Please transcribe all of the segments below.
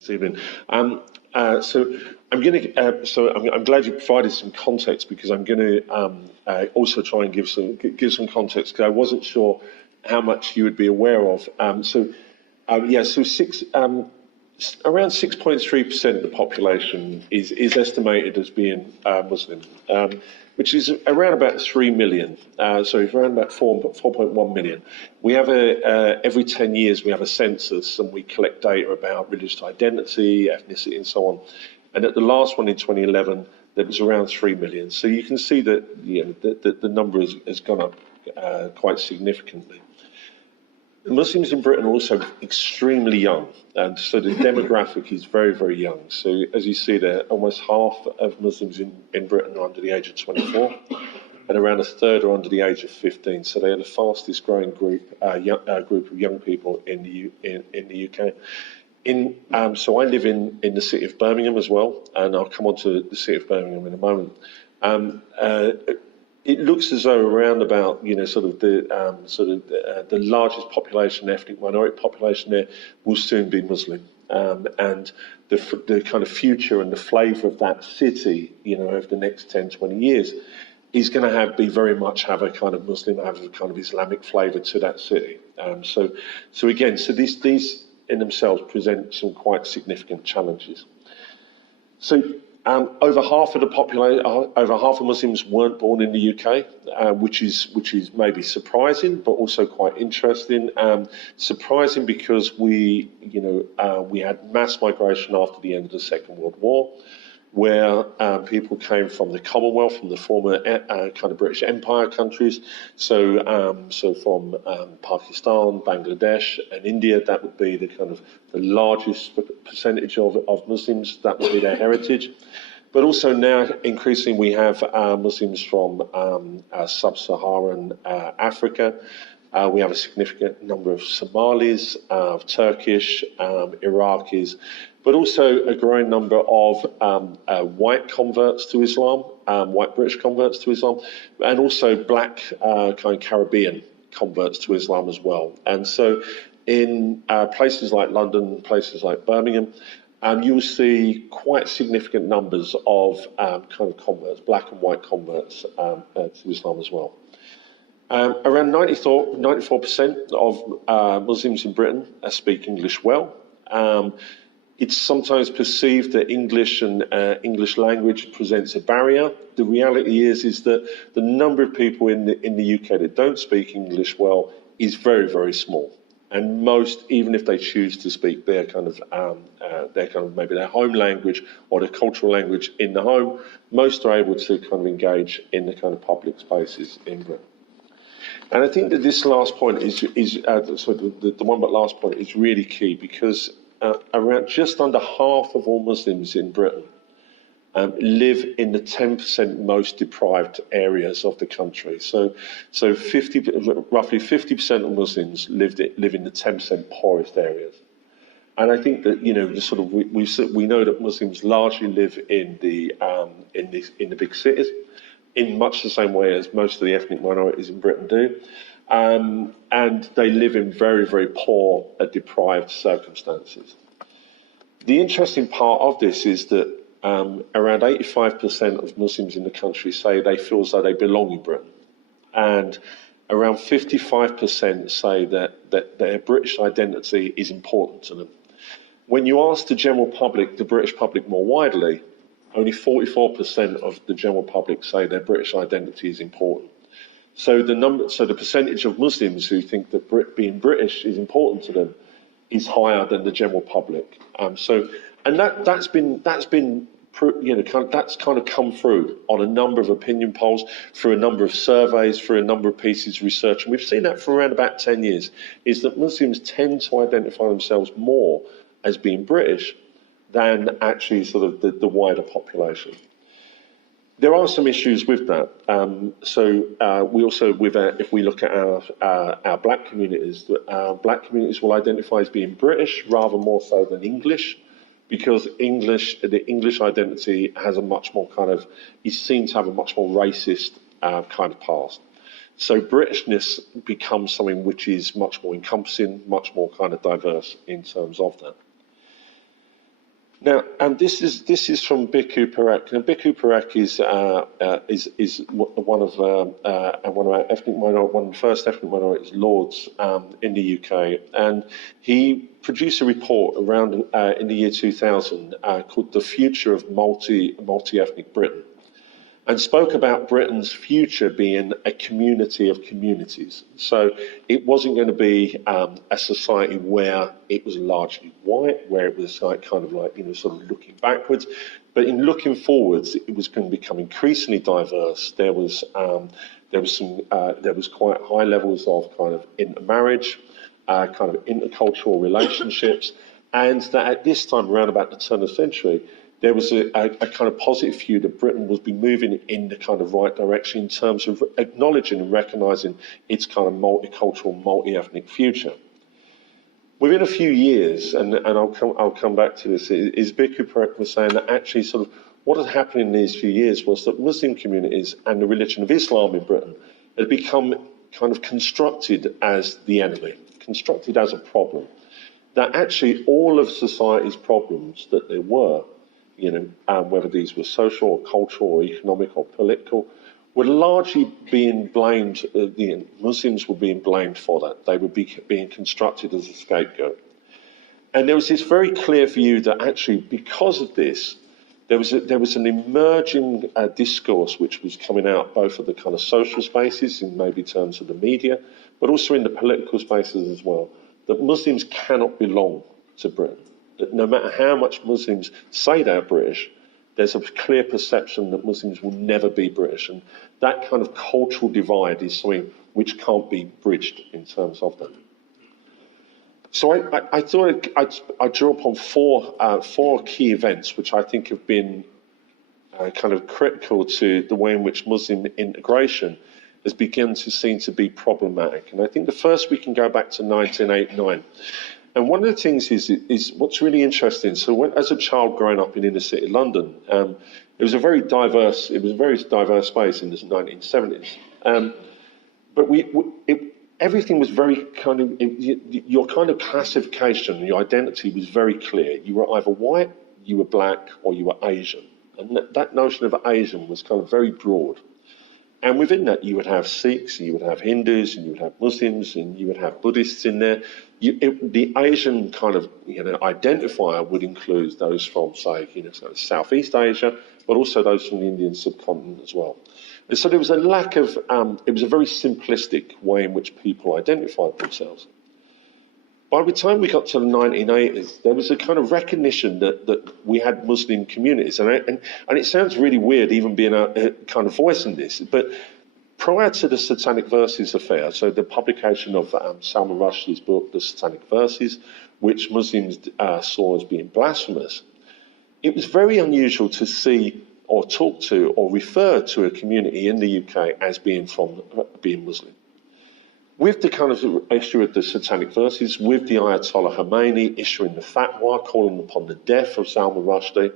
This evening. So I'm glad you provided some context because I'm going to also try and give some context because I wasn't sure how much you would be aware of. Around 6.3% of the population is estimated as being Muslim, which is around about 3 million. So it's around about 4.1 million. We have every 10 years we have a census and we collect data about religious identity, ethnicity, and so on. And at the last one in 2011, there was around 3 million. So you can see that the number has gone up quite significantly. Muslims in Britain are also extremely young, and so the demographic is very, very young. So as you see there, almost half of Muslims in Britain are under the age of 24, and around a third are under the age of 15. So they are the fastest growing group of young people in the UK. So I live in the city of Birmingham as well, and I'll come on to the city of Birmingham in a moment. It looks as though around about the largest population, ethnic minority population there, will soon be Muslim, and the kind of future and the flavour of that city, over the next 10, 20 years, is going to be very much have a kind of Muslim, have a kind of Islamic flavour to that city. So these in themselves present some quite significant challenges. So. Over half of the population, over half of Muslims weren't born in the UK, which is maybe surprising, but also quite interesting. Surprising because we had mass migration after the end of the Second World War, where people came from the Commonwealth, from the former kind of British Empire countries. So from Pakistan, Bangladesh, and India, that would be the kind of the largest percentage of Muslims. That would be their heritage. But also now, increasingly, we have Muslims from sub-Saharan Africa. We have a significant number of Somalis, of Turkish, Iraqis, but also a growing number of white converts to Islam, white British converts to Islam, and also black kind of Caribbean converts to Islam as well. And so in places like London, places like Birmingham, you will see quite significant numbers of kind of converts, black and white converts to Islam as well. Around 94% of Muslims in Britain speak English well. It's sometimes perceived that English and English language presents a barrier. The reality is that the number of people in the UK that don't speak English well is very, very small. And most, even if they choose to speak their kind of maybe their home language or their cultural language in the home, most are able to kind of engage in the kind of public spaces in Britain. And I think that this last point the one but last point is really key because around just under half of all Muslims in Britain live in the 10% most deprived areas of the country. So roughly 50% of Muslims live in the 10% poorest areas. And I think that we know that Muslims largely live in the big cities, in much the same way as most of the ethnic minorities in Britain do, and they live in very, very poor, deprived circumstances. The interesting part of this is that around 85% of Muslims in the country say they feel as though they belong in Britain. And around 55% say that their British identity is important to them. When you ask the general public, the British public more widely, only 44% of the general public say their British identity is important. So the percentage of Muslims who think that being British is important to them is higher than the general public. That's kind of come through on a number of opinion polls, through a number of surveys, through a number of pieces of research, and we've seen that for around about 10 years. Is that Muslims tend to identify themselves more as being British than actually sort of the wider population. There are some issues with that. We also, if we look at our black communities, black communities will identify as being British rather more so than English, because the English identity has a much more is seen to have a much more racist kind of past. So Britishness becomes something which is much more encompassing, much more kind of diverse in terms of that. Now, and this is from Bhikkhu Parekh. Now, Bhikkhu Parekh is one of our ethnic minority, one of the first ethnic minorities lords in the UK, and he produced a report around in the year 2000 called "The Future of Multi-Ethnic Britain," and spoke about Britain's future being a community of communities. So it wasn't going to be a society where it was largely white, where it was like kind of like, sort of looking backwards. But in looking forwards, it was going to become increasingly diverse. There was quite high levels of kind of intermarriage, kind of intercultural relationships, and that at this time, around about the turn of the century, there was a kind of positive view that Britain was be moving in the kind of right direction in terms of acknowledging and recognising its kind of multicultural, multi-ethnic future. Within a few years, and I'll come back to this, is Bhikkhu Parekh was saying that actually sort of what had happened in these few years was that Muslim communities and the religion of Islam in Britain had become kind of constructed as the enemy, constructed as a problem. That actually all of society's problems that there were, whether these were social or cultural or economic or political, were largely being blamed, the Muslims were being blamed for that. They were being constructed as a scapegoat. And there was this very clear view that actually because of this, there was an emerging discourse which was coming out both of the kind of social spaces in maybe terms of the media, but also in the political spaces as well, that Muslims cannot belong to Britain. That no matter how much Muslims say they're British, there's a clear perception that Muslims will never be British. And that kind of cultural divide is something which can't be bridged in terms of that. So I thought I'd draw upon four key events which I think have been kind of critical to the way in which Muslim integration has begun to seem to be problematic. And I think the first we can go back to 1989. And one of the things is what's really interesting. So as a child growing up in inner city London, it was a very diverse space in the 1970s. But everything was very kind of, your kind of classification, your identity was very clear. You were either white, you were black, or you were Asian. And that notion of Asian was kind of very broad. And within that, you would have Sikhs, you would have Hindus, and you would have Muslims, and you would have Buddhists in there. The Asian kind of identifier would include those from, say, Southeast Asia, but also those from the Indian subcontinent as well. And so there was a lack of, it was a very simplistic way in which people identified themselves. By the time we got to the 1980s, there was a kind of recognition that we had Muslim communities. And it sounds really weird even being a kind of voice in this, but prior to the Satanic Verses affair, so the publication of Salman Rushdie's book, The Satanic Verses, which Muslims saw as being blasphemous, it was very unusual to see or talk to or refer to a community in the UK as being Muslim. With the kind of issue of the Satanic Verses, with the Ayatollah Khomeini issuing the fatwa calling upon the death of Salman Rushdie,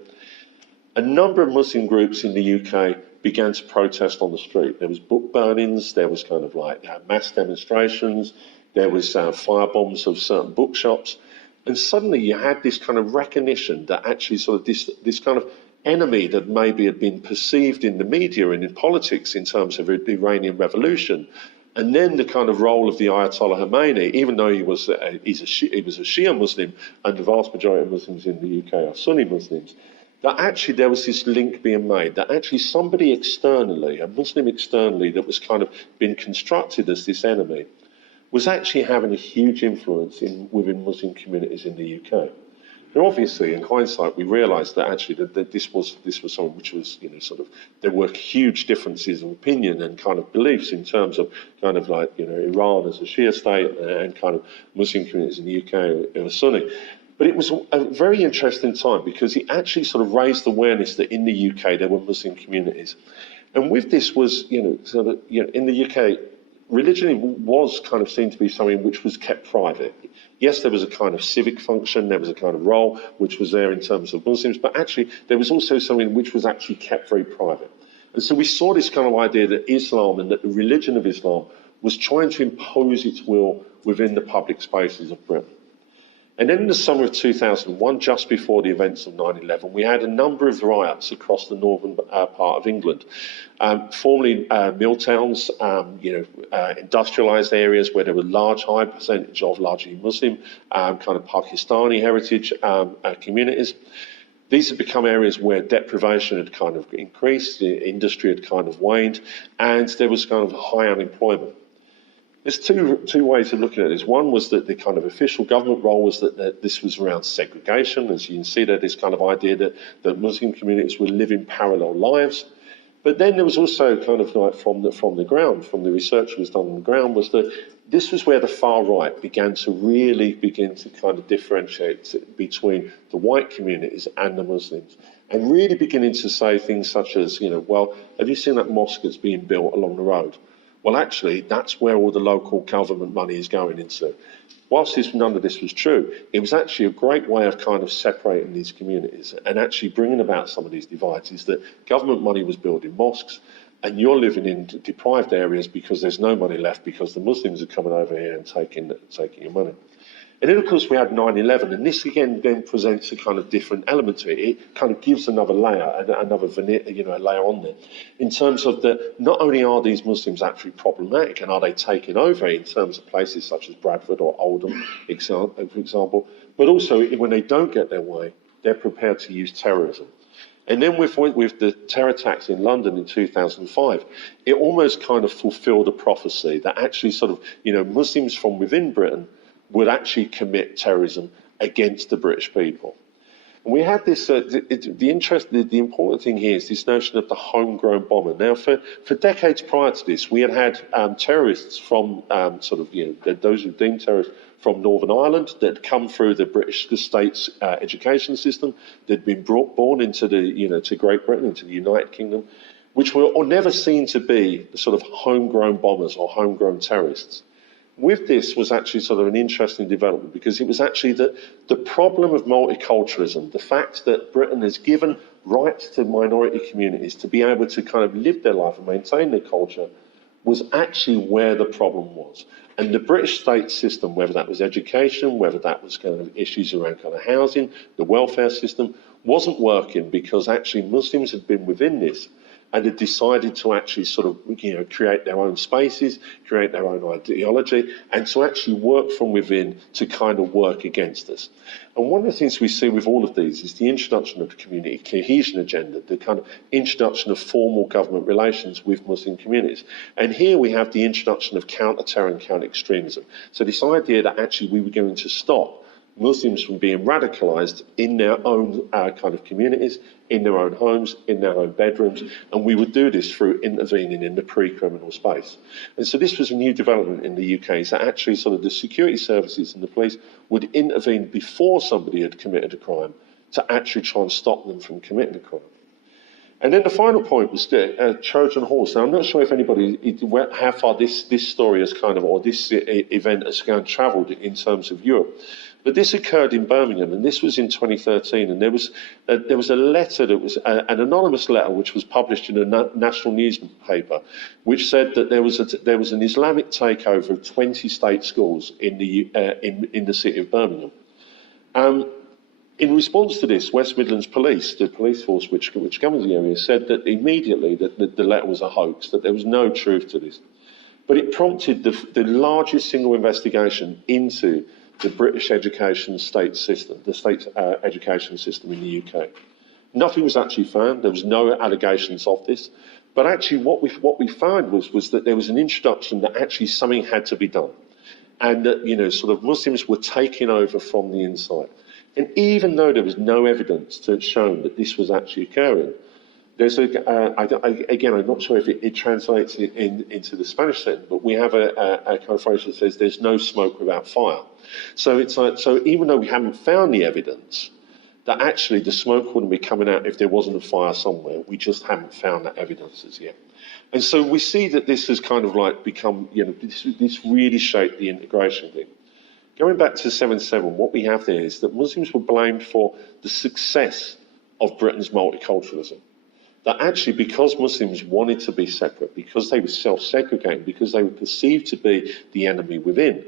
a number of Muslim groups in the UK began to protest on the street. There was book burnings, there was kind of like mass demonstrations, there was firebombs of certain bookshops, and suddenly you had this kind of recognition that actually sort of this kind of enemy that maybe had been perceived in the media and in politics in terms of the Iranian Revolution. And then the kind of role of the Ayatollah Khomeini, even though he was a Shia Muslim, and the vast majority of Muslims in the UK are Sunni Muslims, that actually there was this link being made, that actually somebody externally, a Muslim externally, that was kind of been constructed as this enemy, was actually having a huge influence within Muslim communities in the UK. Now, obviously, in hindsight, we realised that actually that this was something which was, there were huge differences of opinion and kind of beliefs in terms of kind of like, Iran as a Shia state and kind of Muslim communities in the UK who are Sunni. But it was a very interesting time because it actually sort of raised awareness that in the UK there were Muslim communities. And with this was, in the UK, religion was kind of seen to be something which was kept private. Yes, there was a kind of civic function, there was a kind of role which was there in terms of Muslims, but actually there was also something which was actually kept very private. And so we saw this kind of idea that Islam and that the religion of Islam was trying to impose its will within the public spaces of Britain. And then in the summer of 2001, just before the events of 9/11, we had a number of riots across the northern part of England. Formerly mill towns, industrialised areas where there were high percentage of largely Muslim, kind of Pakistani heritage communities. These have become areas where deprivation had kind of increased, the industry had kind of waned, and there was kind of high unemployment. There's two ways of looking at this. One was that the kind of official government role was that this was around segregation. As you can see there, this kind of idea that Muslim communities were living parallel lives. But then there was also kind of like from the ground, from the research that was done on the ground, was that this was where the far right began to kind of differentiate between the white communities and the Muslims. And really beginning to say things such as, well, have you seen that mosque that's being built along the road? Well, actually, that's where all the local government money is going into. Whilst none of this was true, it was actually a great way of kind of separating these communities and actually bringing about some of these divides, is that government money was building mosques and you're living in deprived areas because there's no money left because the Muslims are coming over here and taking your money. And then, of course, we had 9/11, and this again then presents a kind of different element to it. It kind of gives another layer, another veneer, layer on there, in terms of that not only are these Muslims actually problematic and are they taking over in terms of places such as Bradford or Oldham, for example, but also when they don't get their way, they're prepared to use terrorism. And then with the terror attacks in London in 2005, it almost kind of fulfilled a prophecy that actually sort of, Muslims from within Britain would actually commit terrorism against the British people. And we had this, the important thing here is this notion of the homegrown bomber. Now, for decades prior to this, we had terrorists from those who deemed terrorists from Northern Ireland that had come through the British state's education system, that had been born into to Great Britain, into the United Kingdom, which were never seen to be the sort of homegrown bombers or homegrown terrorists. With this was actually sort of an interesting development because it was actually the problem of multiculturalism, the fact that Britain has given rights to minority communities to be able to kind of live their life and maintain their culture, was actually where the problem was. And the British state system, whether that was education, whether that was kind of issues around kind of housing, the welfare system, wasn't working because actually Muslims had been within this and had decided to actually sort of, create their own spaces, create their own ideology, and to actually work from within to kind of work against us. And one of the things we see with all of these is the introduction of the community cohesion agenda, the kind of introduction of formal government relations with Muslim communities. And here we have the introduction of counter-terror and counter-extremism. So this idea that actually we were going to stop Muslims from being radicalised in their own kind of communities, in their own homes, in their own bedrooms, and we would do this through intervening in the pre-criminal space. And so this was a new development in the UK, is that actually sort of the security services and the police would intervene before somebody had committed a crime to actually try and stop them from committing a crime. And then the final point was the Trojan horse. Now, I'm not sure if how far this story has kind of, or this event has kind of travelled in terms of Europe. But this occurred in Birmingham, and this was in 2013. And there was a letter that was an anonymous letter which was published in a national newspaper, which said that there was an Islamic takeover of 20 state schools in the city of Birmingham. In response to this, West Midlands Police, the police force which governs the area, said that immediately that the letter was a hoax, that there was no truth to this. But it prompted the largest single investigation into the British education state system, the state education system in the UK. Nothing was actually found. There was no allegations of this. But actually what we found was that there was an introduction that actually something had to be done. And that, sort of Muslims were taking over from the inside. And even though there was no evidence to show that this was actually occurring, there's I'm not sure if it translates into the Spanish sentence, but we have a kind of phrase that says there's no smoke without fire. So it's like, so even though we haven't found the evidence that actually the smoke wouldn't be coming out if there wasn't a fire somewhere, we just haven't found that evidence as yet. And so we see that this has kind of like become, this really shaped the integration thing. Going back to 7/7, what we have there is that Muslims were blamed for the success of Britain's multiculturalism. That actually, because Muslims wanted to be separate, because they were self-segregating, because they were perceived to be the enemy within,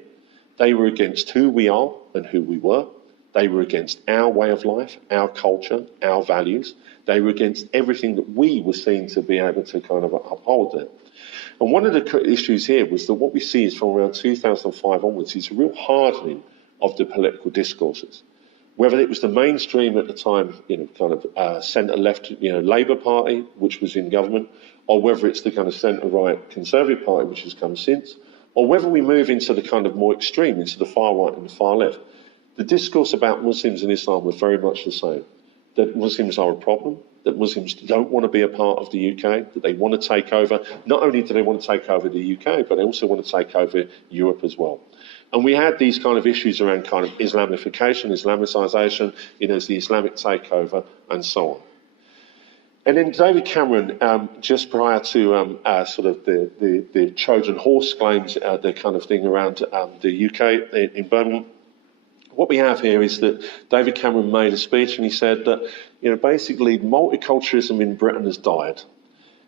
they were against who we are and who we were. They were against our way of life, our culture, our values. They were against everything that we were seen to be able to kind of uphold there. And one of the issues here was that what we see is from around 2005 onwards is a real hardening of the political discourses. Whether it was the mainstream at the time, kind of centre-left, Labour Party, which was in government, or whether it's the kind of centre-right Conservative Party, which has come since, or whether we move into the kind of more extreme, into the far right and the far left, the discourse about Muslims and Islam was very much the same. That Muslims are a problem, that Muslims don't want to be a part of the UK, that they want to take over. Not only do they want to take over the UK, but they also want to take over Europe as well. And we had these kind of issues around kind of Islamification, Islamicisation, the Islamic takeover, and so on. And then David Cameron, just prior to sort of the Trojan horse claims, the kind of thing around the UK in Birmingham, what we have here is that David Cameron made a speech and he said that, basically multiculturalism in Britain has died.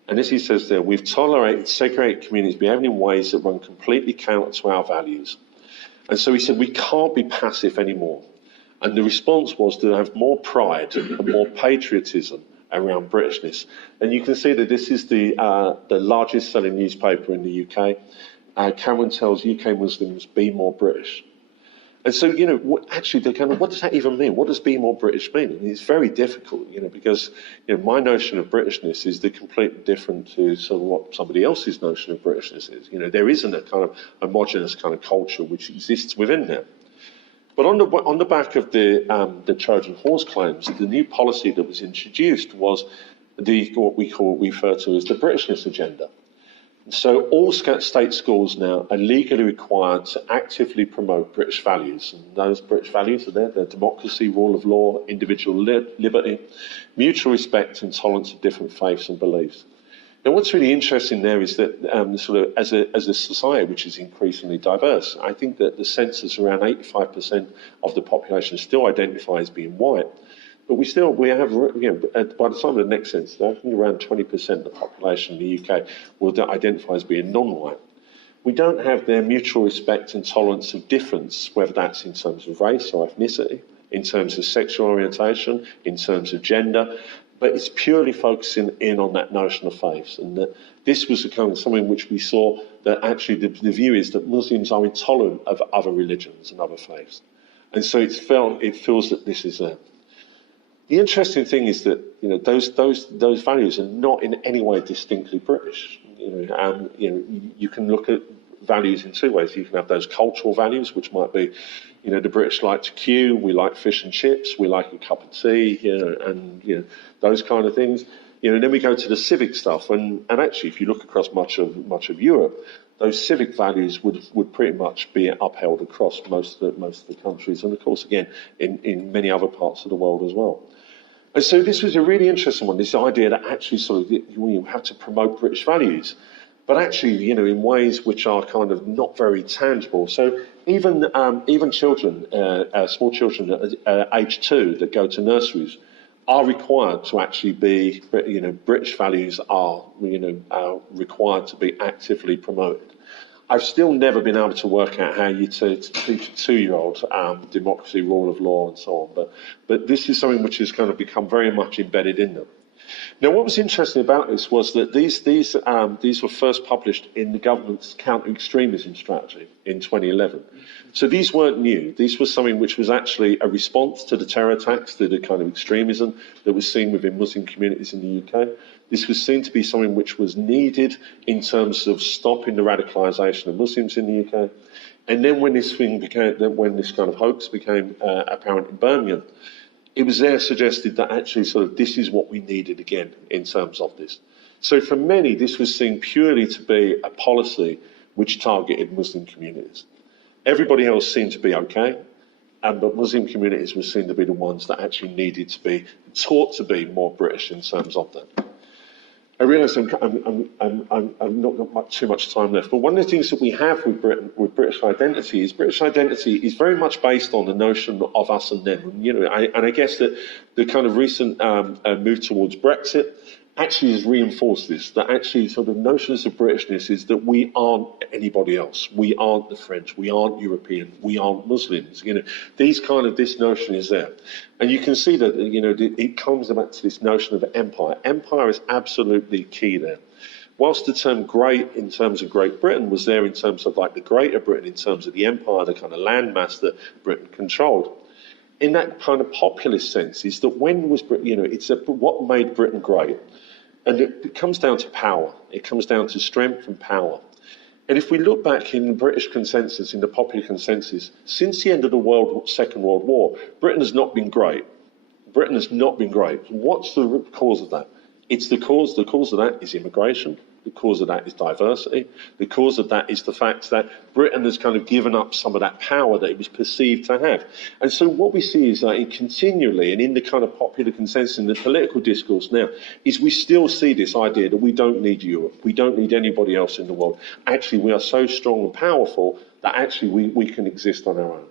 And as he says there, we've tolerated segregated communities behaving in ways that run completely counter to our values. And so he said, we can't be passive anymore. And the response was to have more pride and more patriotism around Britishness. And you can see that this is the largest selling newspaper in the UK. Cameron tells UK Muslims, be more British. And so, actually, what does that even mean? What does be more British mean? I mean, it's very difficult, because my notion of Britishness is completely different to sort of what somebody else's notion of Britishness is. There isn't a kind of homogenous kind of culture which exists within there. But on the back of the Trojan horse claims, the new policy that was introduced was what we refer to as the Britishness agenda. So all state schools now are legally required to actively promote British values. And those British values are there. They're democracy, rule of law, individual liberty, mutual respect and tolerance of different faiths and beliefs. Now, what's really interesting there is that sort of as a society which is increasingly diverse, I think that the census around 85% of the population still identify as being white. But we have, by the time of the next census, I think around 20% of the population in the UK will identify as being non-white. We don't have their mutual respect and tolerance of difference, whether that's in terms of race or ethnicity, in terms of sexual orientation, in terms of gender, but it's purely focusing in on that notion of faiths. And that this was something which we saw that actually the view is that Muslims are intolerant of other religions and other faiths. And so it feels that this is a... The interesting thing is that those values are not in any way distinctly British. You can look at values in two ways. You can have those cultural values, which might be, the British like to queue, we like fish and chips, we like a cup of tea, and those kind of things. And then we go to the civic stuff, and actually, if you look across much of Europe, those civic values would pretty much be upheld across most of the countries, and of course, again, in many other parts of the world as well. And so this was a really interesting one, this idea that actually sort of you have to promote British values, but actually, in ways which are kind of not very tangible. So even children, small children at age 2 that go to nurseries are required to actually be, British values are required to be actively promoted. I've still never been able to work out how you teach a 2-year-old democracy, rule of law, and so on. But this is something which has kind of become very much embedded in them. Now, what was interesting about this was that these were first published in the government's counter-extremism strategy in 2011. So these weren't new. These were something which was actually a response to the terror attacks, to the kind of extremism that was seen within Muslim communities in the UK. This was seen to be something which was needed in terms of stopping the radicalisation of Muslims in the UK. And then when this kind of hoax became apparent in Birmingham, it was there suggested that actually sort of this is what we needed again in terms of this. So for many, this was seen purely to be a policy which targeted Muslim communities. Everybody else seemed to be okay, but Muslim communities were seen to be the ones that actually needed to be taught to be more British in terms of that. I realise I've not got too much time left, but one of the things that we have with British identity is very much based on the notion of us and them. And I guess that the kind of recent move towards Brexit actually has reinforced this, that actually sort of notions of Britishness is that we aren't anybody else. We aren't the French. We aren't European. We aren't Muslims. This notion is there. And you can see that, it comes back to this notion of empire. Empire is absolutely key there. Whilst the term great in terms of Great Britain was there in terms of like the Greater Britain, in terms of the empire, the kind of landmass that Britain controlled, in that kind of populist sense is that when was Britain, what made Britain great? And it comes down to power. It comes down to strength and power. And if we look back in the British consensus, in the popular consensus, since the end of the Second World War, Britain has not been great. Britain has not been great. What's the cause of that? The cause of that is immigration. The cause of that is diversity. The cause of that is the fact that Britain has kind of given up some of that power that it was perceived to have. And so what we see is that it continually, and in the kind of popular consensus in the political discourse now, is we still see this idea that we don't need Europe. We don't need anybody else in the world. Actually, we are so strong and powerful that actually we can exist on our own.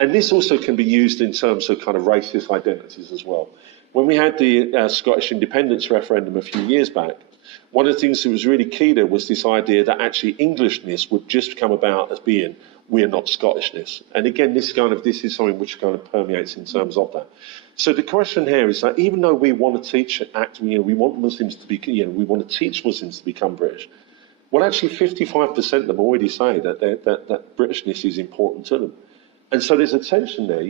And this also can be used in terms of kind of racist identities as well. When we had the Scottish independence referendum a few years back, one of the things that was really key there was this idea that actually Englishness would just come about as being we are not Scottishness. And again, this is something which kind of permeates in terms of that. So the question here is that even though we want to teach, we want Muslims to be, we want to teach Muslims to become British. Well, actually, 55% of them already say that Britishness is important to them. And so there's a tension there.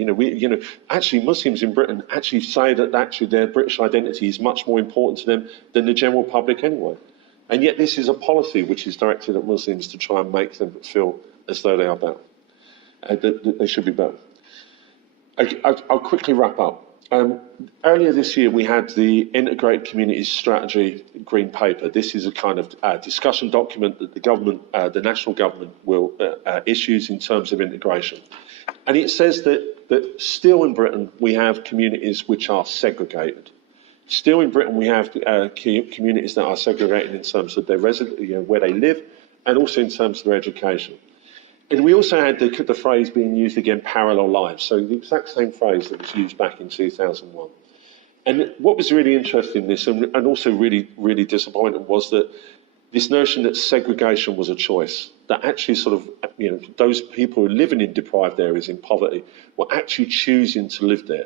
Actually Muslims in Britain actually say that actually their British identity is much more important to them than the general public anyway. And yet this is a policy which is directed at Muslims to try and make them feel as though they are better, that they should be better. I'll quickly wrap up. Earlier this year, we had the Integrated Communities Strategy Green Paper. This is a kind of discussion document that the government, the national government, will issues in terms of integration. And it says that still in Britain, we have communities which are segregated. Still in Britain, we have communities that are segregated in terms of their where they live, and also in terms of their education. And we also had the phrase being used again, parallel lives. So the exact same phrase that was used back in 2001. And what was really interesting in this, and also really, really disappointing, was that this notion that segregation was a choice, that actually sort of, those people who are living in deprived areas in poverty were actually choosing to live there.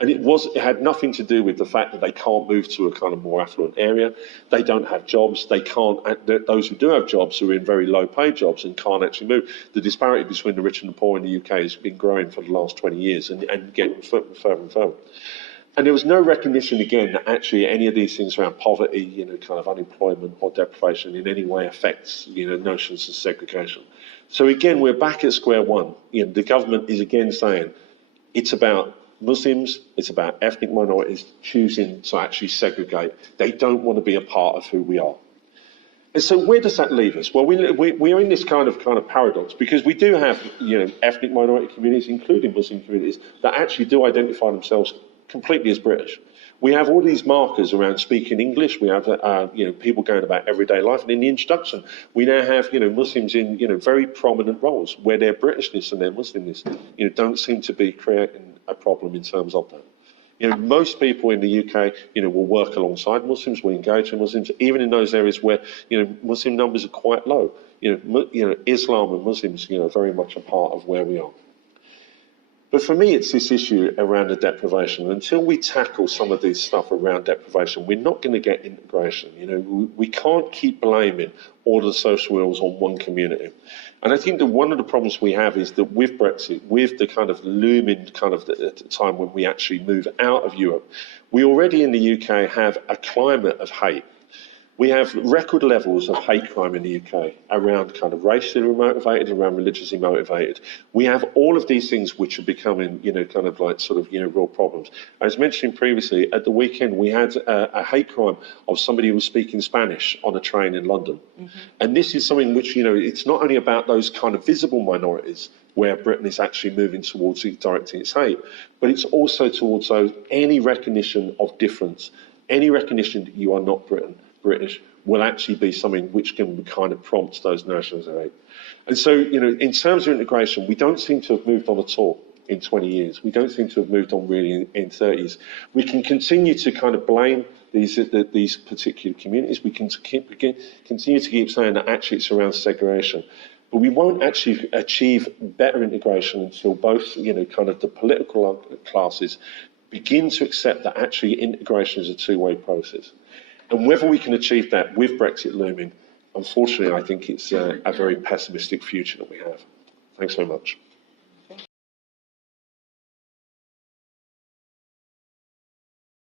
And it had nothing to do with the fact that they can't move to a kind of more affluent area. They don't have jobs. They can't. Those who do have jobs are in very low-paid jobs and can't actually move. The disparity between the rich and the poor in the UK has been growing for the last 20 years and getting further and further. And there was no recognition again that actually any of these things around poverty, kind of unemployment or deprivation in any way affects, notions of segregation. So again, we're back at square one. The government is again saying it's about Muslims, it's about ethnic minorities choosing to actually segregate. They don't want to be a part of who we are. And so where does that leave us? Well, we are in this kind of paradox because we do have, ethnic minority communities, including Muslim communities, that actually do identify themselves completely as British. We have all these markers around speaking English. We have, people going about everyday life. And in the introduction, we now have, Muslims in, very prominent roles where their Britishness and their Muslimness, don't seem to be creating a problem in terms of that. Most people in the UK, will work alongside Muslims, will engage with Muslims, even in those areas where, Muslim numbers are quite low. Islam and Muslims, very much a part of where we are. But for me, it's this issue around the deprivation. And until we tackle some of this stuff around deprivation, we're not going to get integration. We can't keep blaming all the social ills on one community. And I think that one of the problems we have is that with Brexit, with the kind of looming kind of at the time when we actually move out of Europe, we already in the UK have a climate of hate. We have record levels of hate crime in the UK around kind of racially motivated, around religiously motivated. We have all of these things which are becoming, kind of like sort of, real problems. I was mentioning previously, at the weekend, we had a hate crime of somebody who was speaking Spanish on a train in London. Mm-hmm. And this is something which, it's not only about those kind of visible minorities where Britain is actually moving towards directing its hate, but it's also towards those, any recognition of difference, any recognition that you are not British will actually be something which can kind of prompt those notions of hate. And so, in terms of integration, we don't seem to have moved on at all in 20 years. We don't seem to have moved on really in 30 years. We can continue to kind of blame these particular communities. We can continue to keep saying that actually it's around segregation. But we won't actually achieve better integration until both, kind of the political classes begin to accept that actually integration is a two-way process. And whether we can achieve that with Brexit looming, unfortunately, I think it's a very pessimistic future that we have. Thanks very much.